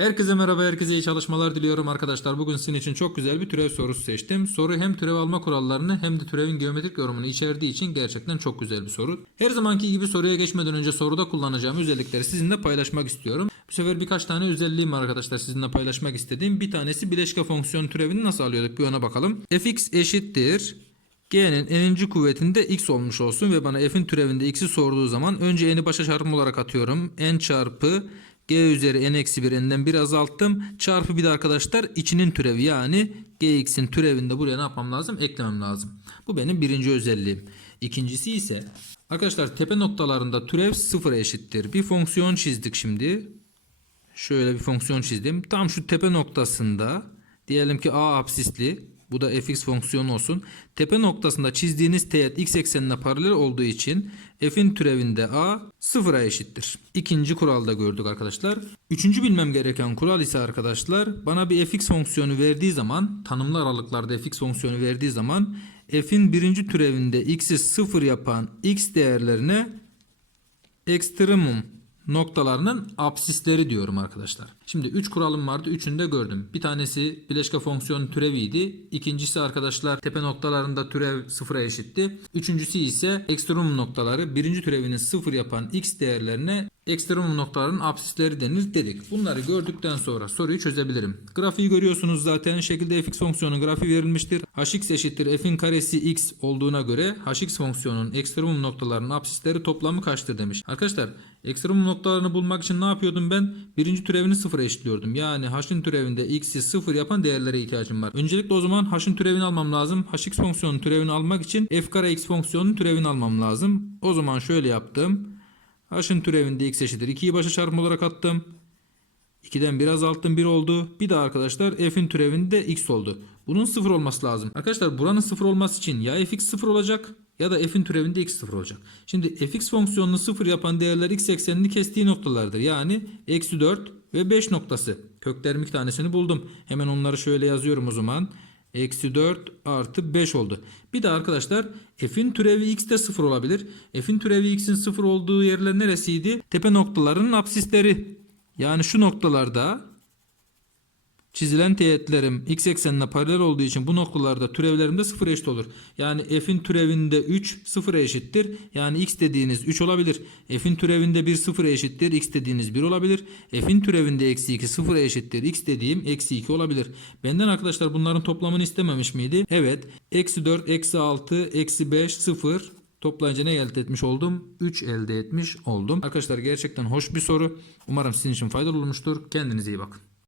Herkese merhaba, herkese iyi çalışmalar diliyorum arkadaşlar. Bugün sizin için çok güzel bir türev sorusu seçtim. Soru hem türev alma kurallarını hem de türevin geometrik yorumunu içerdiği için gerçekten çok güzel bir soru. Her zamanki gibi soruya geçmeden önce soruda kullanacağım özellikleri sizinle paylaşmak istiyorum. Bu sefer birkaç tane özelliğim var arkadaşlar sizinle paylaşmak istediğim. Bir tanesi bileşke fonksiyon türevini nasıl alıyorduk bir ona bakalım. fx eşittir G'nin n'inci kuvvetinde x olmuş olsun ve bana f'in türevinde x'i sorduğu zaman önce n'i başa çarpım olarak atıyorum. n çarpı g üzeri n eksi 1 n'den 1 azalttım. Çarpı bir de arkadaşlar içinin türevi yani gx'in türevinde buraya ne yapmam lazım? Eklemem lazım. Bu benim birinci özelliğim. İkincisi ise arkadaşlar tepe noktalarında türev sıfıra eşittir. Bir fonksiyon çizdik şimdi. Şöyle bir fonksiyon çizdim. Tam şu tepe noktasında diyelim ki a absisli bu da fx fonksiyonu olsun. Tepe noktasında çizdiğiniz teğet x eksenine paralel olduğu için f'in türevinde a sıfıra eşittir. İkinci kuralda gördük arkadaşlar. Üçüncü bilmem gereken kural ise arkadaşlar bana bir fx fonksiyonu verdiği zaman tanımlı aralıklarda fx fonksiyonu verdiği zaman f'in birinci türevinde x'i sıfır yapan x değerlerine ekstremum noktalarının absisleri diyorum arkadaşlar. Şimdi 3 kuralım vardı. Üçünü de gördüm. Bir tanesi bileşke fonksiyon türeviydi. İkincisi arkadaşlar tepe noktalarında türev sıfıra eşitti. Üçüncüsü ise ekstremum noktaları birinci türevini sıfır yapan x değerlerine ekstremum noktaların absisleri denir dedik. Bunları gördükten sonra soruyu çözebilirim. Grafiği görüyorsunuz zaten. Şekilde fx fonksiyonun grafiği verilmiştir. hx eşittir f'in karesi x olduğuna göre hx fonksiyonun ekstremum noktalarının absisleri toplamı kaçtır demiş. Arkadaşlar ekstremum noktalarını bulmak için ne yapıyordum ben? Birinci türevini sıfıra eşitliyordum. Yani h'ın türevinde x'i sıfır yapan değerlere ihtiyacım var. Öncelikle o zaman h'ın türevini almam lazım. hx fonksiyonun türevini almak için f kare x fonksiyonunun türevini almam lazım. O zaman şöyle yaptım. H'ın türevinde x eşittir. 2'yi başa çarpım olarak attım. 2'den 1 azalttım 1 oldu. Bir de arkadaşlar f'in türevinde x oldu. Bunun 0 olması lazım. Arkadaşlar buranın 0 olması için ya fx 0 olacak ya da f'in türevinde x 0 olacak. Şimdi fx fonksiyonunu 0 yapan değerler x eksenini kestiği noktalardır. Yani eksi 4 ve 5 noktası. Köklerim iki tanesini buldum. Hemen onları şöyle yazıyorum o zaman. Eksi 4 artı 5 oldu. Bir de arkadaşlar f'in türevi x de 0 olabilir. F'in türevi x'in 0 olduğu yerler neresiydi? Tepe noktalarının absisleri. Yani şu noktalarda çizilen teğetlerim x eksenine paralel olduğu için bu noktalarda türevlerim de 0 eşit olur. Yani f'in türevinde 3 0 eşittir. Yani x dediğiniz 3 olabilir. F'in türevinde 1 0 eşittir. x dediğiniz 1 olabilir. F'in türevinde eksi 2 0 eşittir. x dediğim eksi 2 olabilir. Benden arkadaşlar bunların toplamını istememiş miydi? Evet. Eksi 4, eksi 6, eksi 5, 0 Toplayınca ne elde etmiş oldum? 3 elde etmiş oldum. Arkadaşlar gerçekten hoş bir soru. Umarım sizin için faydalı olmuştur. Kendinize iyi bakın.